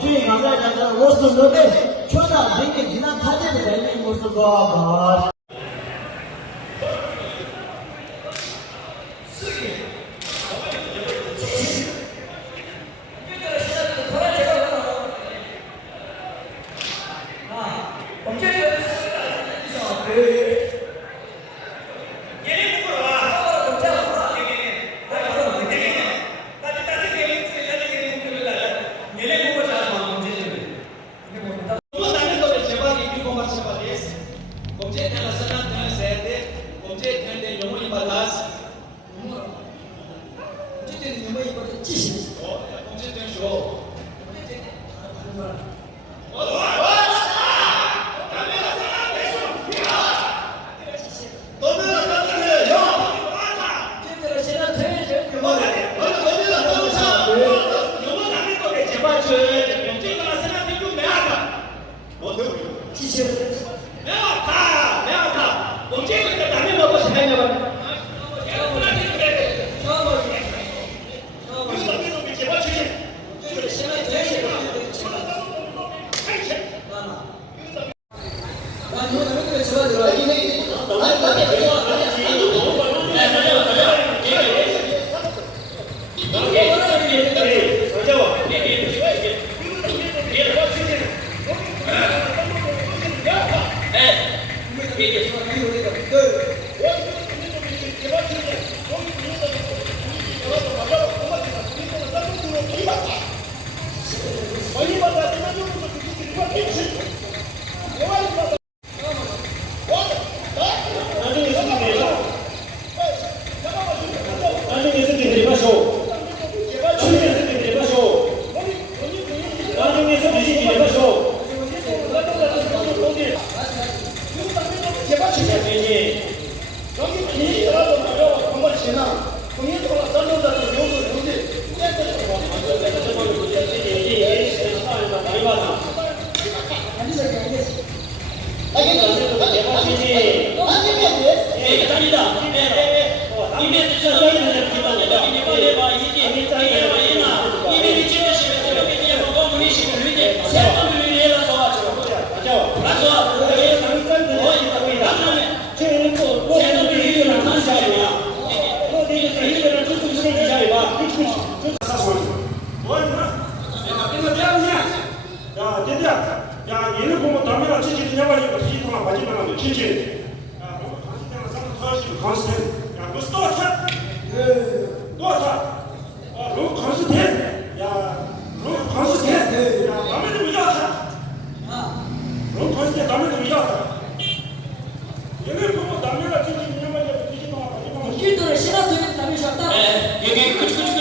주의 감사합니다. 모습 너네 현아 되게 지난 타제를 내는 모습과 야, 얘는 보면 남이랑 지지를 해버리니까 뒤통만 맞으면 지지. 야, 너무 간식대는 쌍도 터지고 간식대. 야, 너 또 왔어? 또 왔어? 너 간식대? 야, 너 간식대? 야, 남의 왜 왔어? 너 간식대 남의 왜 왔어? 얘는 보면 남이랑 지지를 해버리니까 뒤통만 맞으면 길도를 시간 되는 남이 셨다. 여기 그치